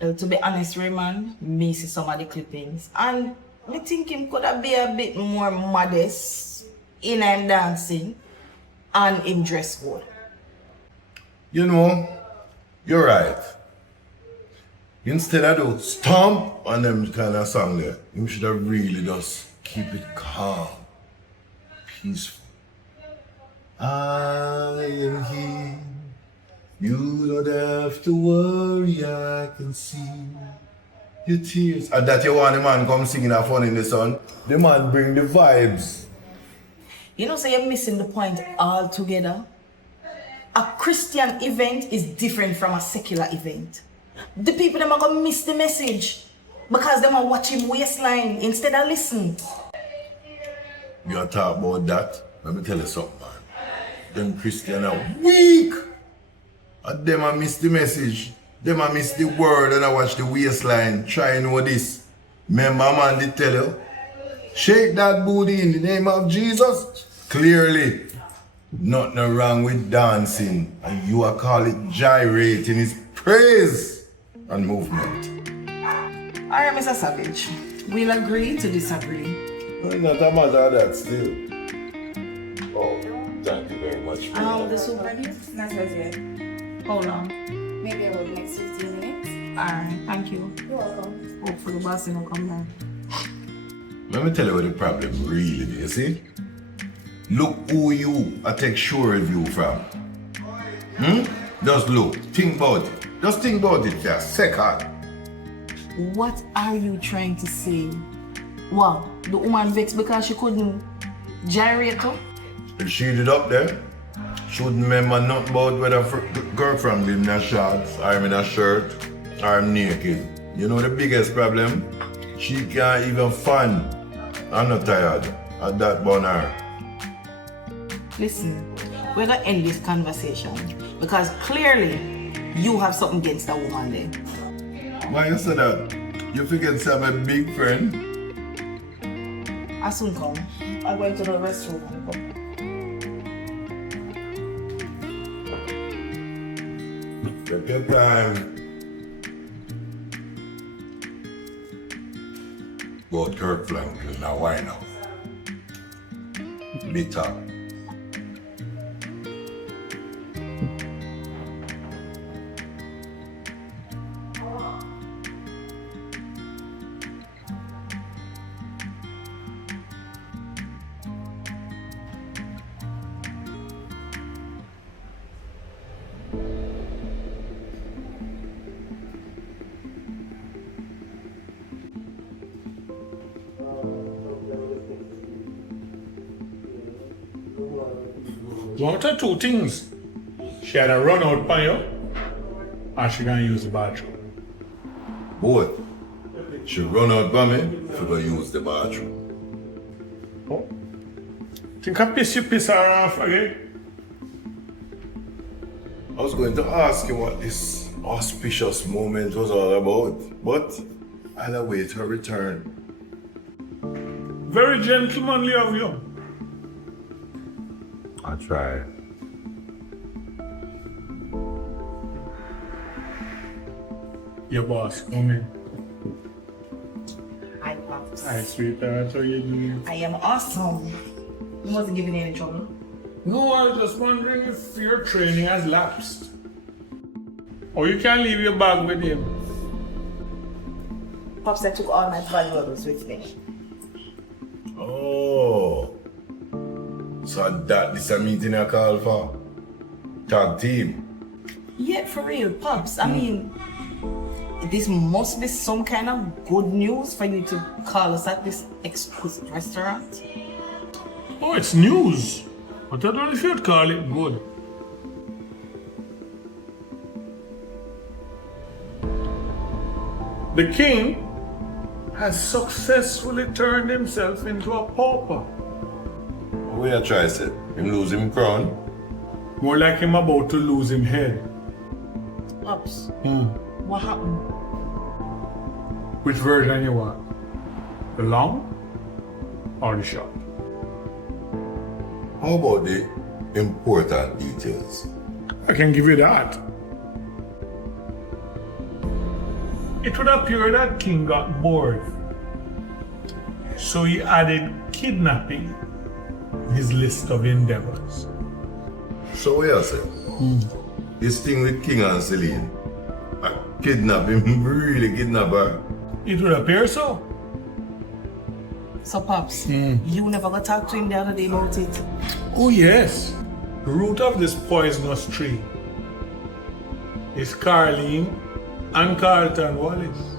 To be honest, Raymond, me see some of the clippings. And I think him could have been a bit more modest in him dancing and him dress good. You know, you're right. Instead of do stomp on them kind of song there, you should have really just keep it calm, peaceful. I am here. You don't have to worry, I can see your tears. And that you want the man come singing a fun in the sun, the man bring the vibes. You know, so you're missing the point altogether. A Christian event is different from a secular event. The people them are gonna miss the message because them are watching waistline instead of listen. You gonna talk about that? Let me tell you something, man. Them Christian are weak. And them a miss the message. Them a miss the word and I watch the waistline. Try and know this. Remember, man, they tell you, shake that booty in the name of Jesus. Clearly, nothing wrong with dancing. And you are call it gyrating. It's praise and movement. Alright, Mr. Savage. We'll agree to disagree. Well, not a matter of that still. Oh, thank you very much. The soup ready? Not as yet. Hold on. Maybe about next 15 minutes. Alright, thank you. You're welcome. Hopefully the boss will come down. Let me tell you what the problem really is, you see? Look who you take sure of you from. Just look, think about it. Just think about it for a second. What are you trying to say? Well, the woman vexed because she couldn't gyrate up? If she did up there, she wouldn't remember nothing about whether girlfriend be in a shorts, or in a shirt, or naked. You know the biggest problem? She can't even fun. I'm not tired of that boner. Listen, we're gonna end this conversation because clearly you have something against that woman there. Why you say that? You forget I'm a big friend? I soon come. I'm going to the restroom and come. Take your time. Go Kirk Franklin, now why now? Bitter. One or two things. She had a run out on you, and she gonna use the bathroom. Boy, she run out by me if I use the bathroom. Oh. Think I piss her off again? I was going to ask you what this auspicious moment was all about, but I'll await her return. Very gentlemanly of you. I'll try. Your boss, come in. Hi, Pops. Hi, sweetheart, how you doing? I am awesome. You wasn't giving any trouble. No, I was just wondering if your training has lapsed. Or you can leave your bag with him. Pops, I took all my valuables with me. Oh. So that this a meeting I call for? Tag team. Yeah, for real, Pops. I mean, this must be some kind of good news for you to call us at this exquisite restaurant. Oh, it's news. But I don't know if you'd call it good. The king has successfully turned himself into a pauper. What you try say? Him lose him crown? More like him about to lose him head. Pops, what happened? Which version you want? The long or the short? How about the important details? I can give you that. It would appear that King got bored. So he added kidnapping to his list of endeavors. So what you say? This thing with King and Celine, I kidnap him, really kidnap her. It would appear so. So, Pops, you never got talk to him the other day about it. Oh yes. The root of this poisonous tree is Carlene and Carlton Wallace.